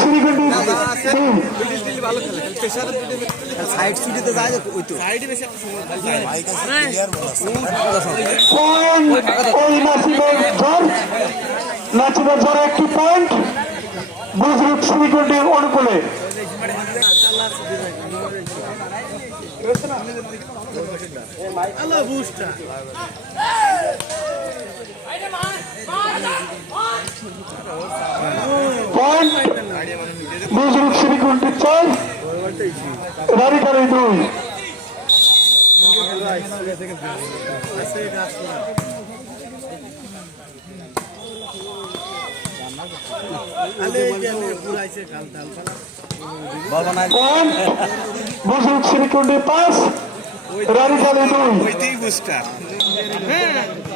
শ্রীকন্ডি তিন সাইড ছুটিতে যায় ওই তো ওই নাসিমের ঝড় একটি পয়েন্ট বুজরুক শ্রীকন্ডির অনুকূলে পয়েন্ট বুজরুক চার দুই পয়েন্ট বুজরুক শ্রীকন্ডি পাঁচ রানীখালী দুই ওইটাই বুস্টার পয়েন্ট বুজরুক শ্রীকন্ডি ছয় রানীখালী দুই পাঁচ নং বারো দুই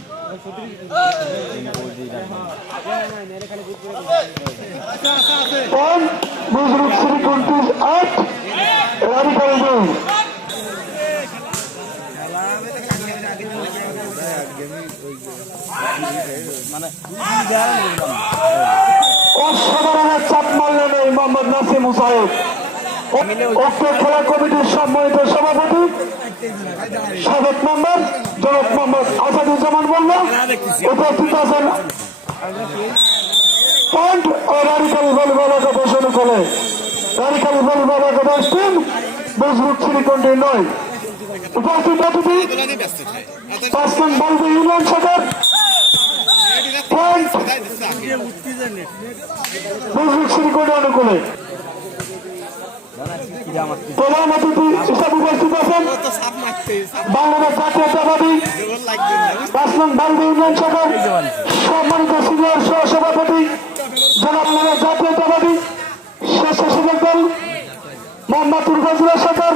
পয়েন্ট বুজরুক শ্রীকন্ডি আট রানীখালী দুই অসাধারণ চাপ মারলেন এই মোহাম্মদ নাসিম হুসাইন। অক্ষ খেলা কমিটির সম্মানিত সভাপতি, সাবেক মেম্বার জনাব মোহাম্মদ আসাদুজ্জামান বলল, উপস্থিত আছেন পয়েন্ট ও রাডিকাল ভলিবল একাদশ অনুকূলে রাডিকাল একাদশ টিম বজরুক শ্রীকণ্ঠী নয়। উপস্থিত অতিথি, পাঁচ নং বালদি ইউনিয়ন শ্রীকণ্ঠী অনুকূলে। প্রধান অতিথি হিসাবে উপস্থিত আছেন বাংলাদেশ জাতীয়তাবাদী নং বালদি ইউনিয়ন শাখার সম্মানিত সিনিয়র সহসভাপতি জনাব বাংলাদেশ জাতীয়তাবাদী স্বেচ্ছাসেবক দল মোহাম্মদ ফজুল্লাহ শাখার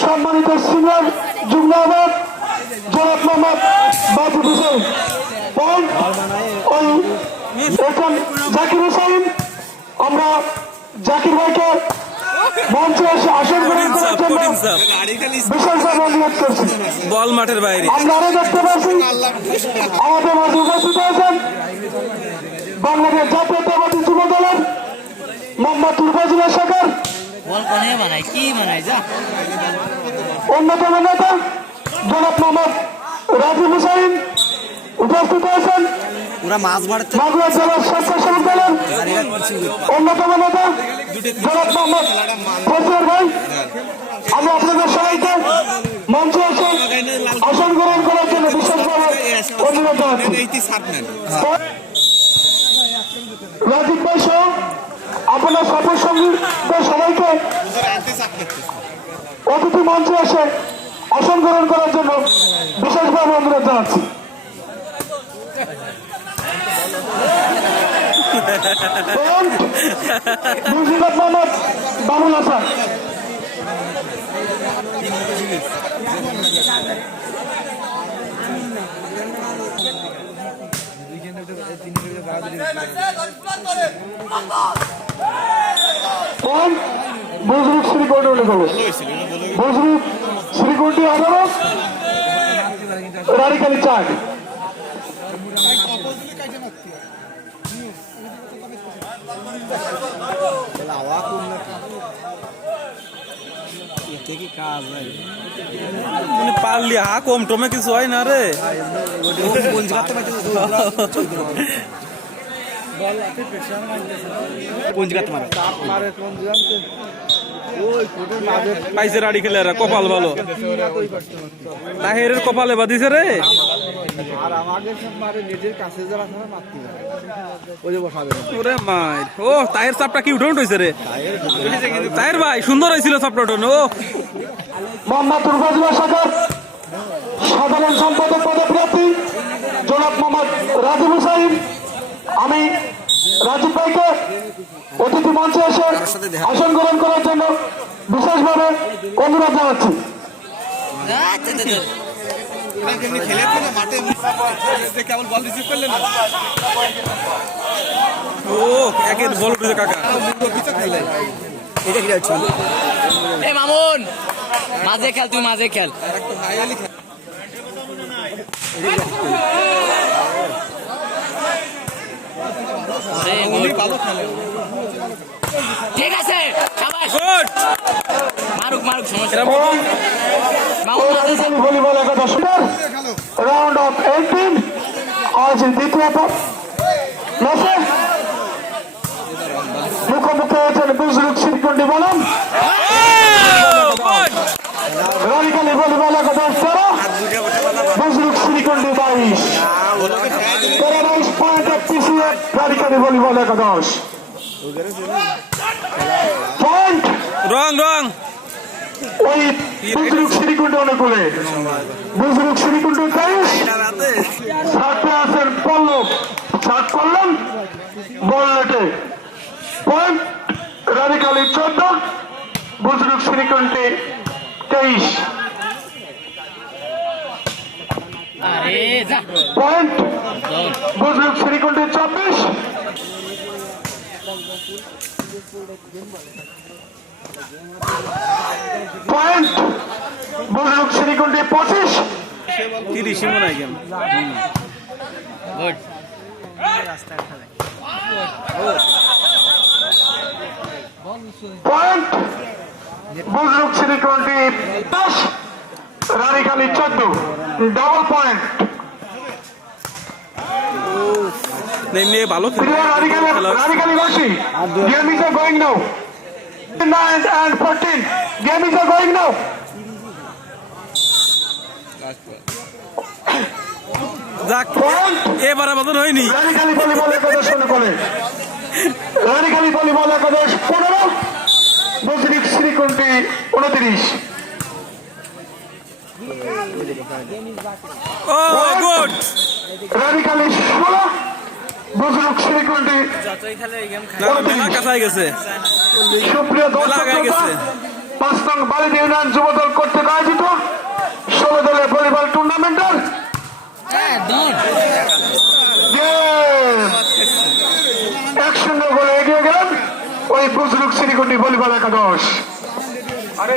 সম্মানিত সিনিয়র যুগ্ম আহ্বায়ক জনাব মোহাম্মদ বাবু হোসেন ওই জাকির হোসেন আমরা জাকির ভাইকে মঞ্চে এসে আসন গ্রহণ করার জন্য বিশেষভাবে অনুরোধ করছি। বল মাঠের বাইরে। আমরা দেখতে পাচ্ছি আমাদের মাঝে উপস্থিত হয়েছেন বাংলাদেশ জাতীয়তাবাদী যুব দলের মোহাম্মদ অন্যতম নেতা জনাব মোহাম্মদ রাজিব হুসাইন উপস্থিত হয়েছেন মাগুরা জেলার স্বেচ্ছাসেবক দলের অন্যতম নেতা আমি আপনাদের সবাইকে মঞ্চে এসে আসন গ্রহণ করার জন্য বিশেষভাবে অনুরোধ রাজীব ভাই সহ আপনার সফর সঙ্গীদের সবাইকে অতিথি মঞ্চে এসে আসন গ্রহণ করার জন্য বিশেষভাবে অনুরোধ জানাচ্ছি। মুর্শিদাবাদ মোহাম্মদ বাবুল হাসান। বজরুক শ্রীকোটি উল্লেখ করবে বজরুক শ্রীকোটি ভাই মানে পারলি, হা, কম টমে কিছু হয় না রে। পাইছে রাড়ি খেলে কপাল ভালো। তাহেরের কপালে বাদিছে রে। আর আমাদের সব মারে নিজের কাছে যারা আছে না মারতে যায় ওরে মাই ও তায়ের চাপটা কি উঠে উঠেছে রে? ভাই সুন্দর হয়েছিল চাপটা উঠানো ও। মোহাম্মদ রুবাজুল্লাহ সাগর সাধারণ সম্পাদক পদপ্রার্থী জনাব মোহাম্মদ রাজিব হুসাইন। আমি রাজীব ভাইকে অতিথি মঞ্চে এসে আসন গ্রহণ করার জন্য বিশেষভাবে অনুরোধ জানাচ্ছি। আচ্ছা, আচ্ছা, আচ্ছা। ও একের বল উঠেছে কাকা। এ মামুন মাঝে খেল তুই মাঝে খেল। ঠিক আছে মারুক মারুক সমস্যা ভলিবল একাদশ। আজ দ্বিতীয় পর- ম্যাচে মুখোমুখি হয়েছেন বুজরুক বনাম গুড রানিকালি ভলিবল একাদশ তেরো। বুজরুক সিরকুন্ডি বাইশ। তেরো বাইশ পয়েন্ট পিছিয়ে রানিকালি ভলিবল একাদশ। পয়েন্ট। রং রং। ওই বুজরুক সিরিকুণ্ড অনুকূলে বুজরুক সিরিকুণ্ড তেইশ পয়েন্ট। রানিকালি চোদ্দ বুজরুক সিরিকুণ্ডে তেইশ। পয়েন্ট। বুজরুক সিরিকুণ্ডে চব্বিশ। পয়েন্ট বুজরুক সিরিকুণ্ডে পঁচিশ। তিরিশ মনে হয় গেম। Good point. বুজরুক সিরিকুণ্ডে দশ রানিখালি চোদ্দ ডাবল পয়েন্ট। ভালো গেম ইজ গোয়িং নাও যাক এবার মতন হয়নি। রানিখালি করে রানিখালি ভলিবল একাদশ পনেরো। বুজরুক সিরিকুণ্ডে উনত্রিশ। ও গুড। রানিখালি ষোলো। বুজরুক সুপ্রিয় গেছে। পাঁচ নং বালিদ ইউনিয়ন যুবদল কর্তৃক আয়োজিত ষোলো দলের ভলিবল টুর্নামেন্টের হ্যাঁ দৌড় গেম এক শূন্য গোলে এগিয়ে বলিবার একাদশ। আরে